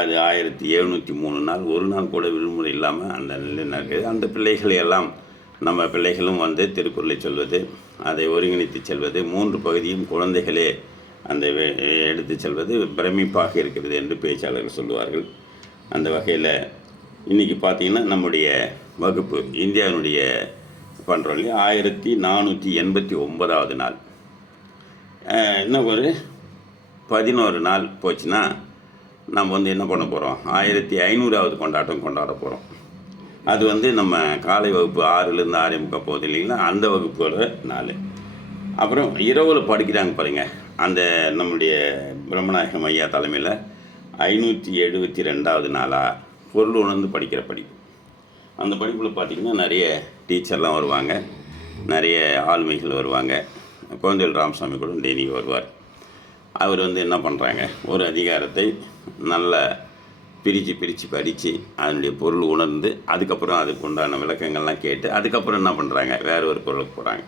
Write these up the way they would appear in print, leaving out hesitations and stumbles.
அது 1703 நாள், ஒரு நாள் கூட விடுமுறை இல்லாமல் அந்த நிலையில் நடக்குது. அந்த பிள்ளைகளை எல்லாம் நம்ம பிள்ளைகளும் வந்து திருக்குறளை சொல்வது, அதை ஒருங்கிணைத்து செல்வது, 3 பகுதியும் குழந்தைகளே அந்த எடுத்து செல்வது பிரமிப்பாக இருக்கிறது என்று பேச்சாளர்கள் சொல்லுவார்கள். அந்த வகையில் இன்றைக்கி பார்த்திங்கன்னா நம்முடைய வகுப்பு இந்தியாவினுடைய பண்ணுறோம் இல்லையா, 1489வது நாள். இன்னும் ஒரு 11 நாள் போச்சுன்னா நம்ம வந்து என்ன பண்ண போகிறோம், 1500வது கொண்டாட்டம் கொண்டாட போகிறோம். அது வந்து நம்ம காலை வகுப்பு 6லேருந்து 6:45 போகுது இல்லைங்களா, அந்த வகுப்போட நாள். அப்புறம் இரவில் படிக்கிறாங்க பாருங்கள், அந்த நம்முடைய பிரம்மநாயகம் ஐயா தலைமையில் 572வது நாளாக பொருள் உணர்ந்து படிக்கிற படிப்பு. அந்த படிப்பில் பார்த்திங்கன்னா நிறைய டீச்சர்லாம் வருவாங்க, நிறைய ஆளுமைகள் வருவாங்க. குழந்தைகள் ராமசாமி கூட டெய்லி வருவார். அவர் வந்து என்ன பண்ணுறாங்க, ஒரு அதிகாரத்தை நல்லா பிரித்து படித்து அதனுடைய பொருள் உணர்ந்து அதுக்கப்புறம் அதுக்கு உண்டான விளக்கங்கள்லாம் கேட்டு அதுக்கப்புறம் என்ன பண்ணுறாங்க, வேறு ஒரு பொருளுக்கு போகிறாங்க.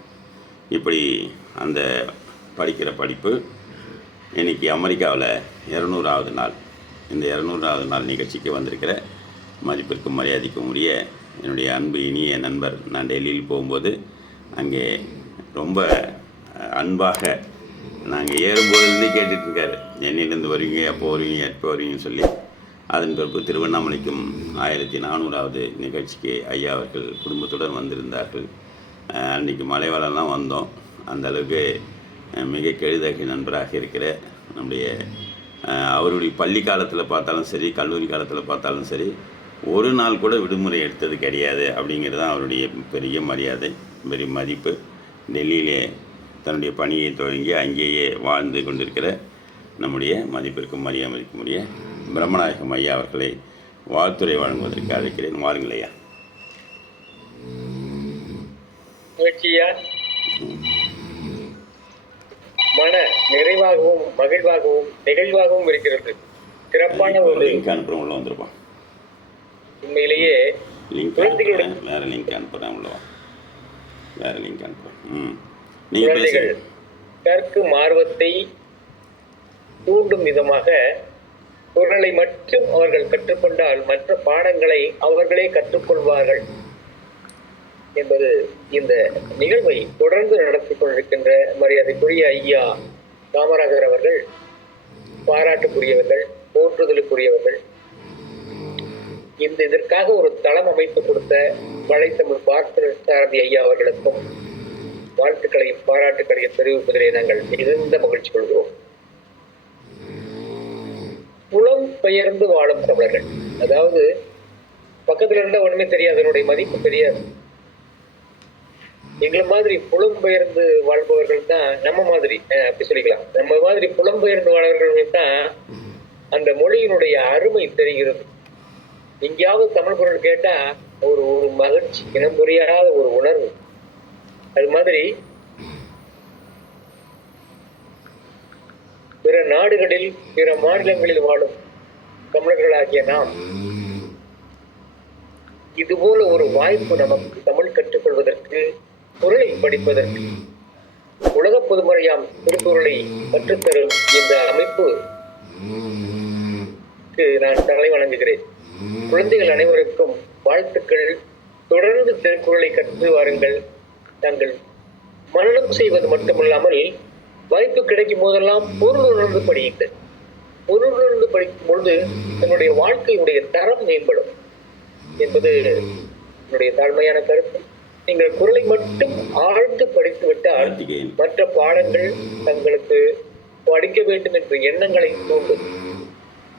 இப்படி அந்த படிக்கிற படிப்பு இன்றைக்கி அமெரிக்காவில் 200வது நாள். இந்த 200வது நாள் நிகழ்ச்சிக்கு வந்திருக்கிற மதிப்பிற்கும் மரியாதைக்கும் உரிய என்னுடைய அன்பு இனிய நண்பர், நான் டெல்லியில் போகும்போது அங்கே ரொம்ப அன்பாக நாங்கள் ஏறும்போதுலேருந்தே கேட்டுட்ருக்காரு, என்னிலேருந்து வருவீங்க, எப்போ வருவீங்க, எப்போ வருவீங்கன்னு சொல்லி. அதன் பிறகு திருவண்ணாமலைக்கும் 1400வது நிகழ்ச்சிக்கு ஐயா அவர்கள் குடும்பத்துடன் வந்திருந்தார்கள். அன்றைக்கி மலை வளம்லாம் வந்தோம். அந்த அளவுக்கு மிக கெழுதகை நண்பராக இருக்கிற நம்முடைய அவருடைய பள்ளி காலத்தில் பார்த்தாலும் சரி, கல்லூரி காலத்தில் பார்த்தாலும் சரி, ஒரு நாள் கூட விடுமுறை எடுத்தது கிடையாது. அப்படிங்கிறது தான் அவருடைய பெரிய மரியாதை, பெரிய மதிப்பு. டெல்லியிலே தன்னுடைய பணியை தொடங்கி அங்கேயே வாழ்ந்து கொண்டிருக்கிற நம்முடைய மதிப்பிற்கும் மரியாதைக்கும் உரிய பிரம்மநாயகம் ஐயா அவர்களை வாழ்த்துறை வழங்குவதற்கு அழைக்கிறேன். வாருங்கள் ஐயா. மன நிறைவாகவும் மகிழ்வாகவும் நெகிழ்வாகவும் இருக்கிறது. சிறப்பான ஒரு லிங்க் அனுப்புகிறேன், உள்ள வந்துருப்பான். உண்மையிலேயே லிங்க் அனுப்புகிறேன், வேறு லிங்க் அனுப்புகிறேன், உள்ளவா வேறு லிங்க் அனுப்புகிறேன். குழந்தைகள் கற்கும் ஆர்வத்தை தூண்டும் விதமாக குரலை மட்டும் அவர்கள் கற்றுக்கொண்டால் மற்ற பாடங்களை அவர்களே கற்றுக்கொள்வார்கள் என்பது இந்த நிகழ்வை தொடர்ந்து நடத்தி கொண்டிருக்கின்ற மரியாதைக்குரிய ஐயா காமராஜர் அவர்கள் பாராட்டுக்குரியவர்கள், போற்றுதலுக்குரியவர்கள். இதற்காக ஒரு தளம் அமைத்து கொடுத்த வலைத்தமிழ் பார்த்தசாரதி ஐயா அவர்களுக்கும் வாழ்த்துக்களையும் பாராட்டுக்களையும் தெரிவிப்பதிலே நாங்கள் மிகுந்த மகிழ்ச்சி கொள்கிறோம். புலம் பெயர்ந்து வாழும் தமிழர்கள், அதாவது பக்கத்துல இருந்தா ஒண்ணுமே தெரியாது, அதனுடைய மதிப்பு தெரியாது. எங்களை மாதிரி புலம்பெயர்ந்து வாழ்பவர்கள் தான் நம்ம மாதிரி, அப்படி சொல்லிக்கலாம், நம்ம மாதிரி புலம்பெயர்ந்து வாழ்பவர்கள் தான் அந்த மொழியினுடைய அருமை தெரிகிறது. எங்கேயாவது தமிழ் பொருள் கேட்டா ஒரு ஒரு மகிழ்ச்சி, இனம் புரியாத ஒரு உணர்வு. அது மாதிரி பிற நாடுகளில் பிற மாநிலங்களில் வாழும் தமிழர்களாகிய நாம் இதுபோல ஒரு வாய்ப்பு நமக்கு தமிழ் கற்றுக்கொள்வதற்கு, குரலை படிப்பதற்கு, உலக பொதுமறையாம் திருக்குறளை கற்றுத்தரும் இந்த அமைப்புக்கு நான் தலை வணங்குகிறேன். குழந்தைகள் அனைவருக்கும் வாழ்த்துக்கள். தொடர்ந்து திருக்குறளை கற்று வாருங்கள். தாங்கள் மரணம் செய்வது மட்டுமல்லாமல் வாய்ப்பு கிடைக்கும் போதெல்லாம் பொருள் உணர்ந்து படியுங்கள். பொருள் உணர்ந்து படிக்கும் பொழுது தன்னுடைய வாழ்க்கையுடைய தரம் மேம்படும் என்பது என்னுடைய தாழ்மையான கருத்து. நீங்கள் குரலை மட்டும் ஆழ்ந்து படித்து விட்டால் மற்ற பாடங்கள் தங்களுக்கு படிக்க வேண்டும் என்ற எண்ணங்களை தூண்டும்.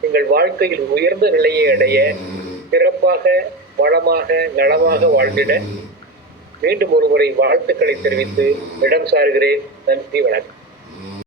நீங்கள் வாழ்க்கையில் உயர்ந்த நிலையை அடைய, சிறப்பாக வளமாக நலமாக வாழ்ந்திட மீண்டும் ஒருமுறை வாழ்த்துக்களை தெரிவித்து இடம் சாருகிறேன். நன்றி, வணக்கம்.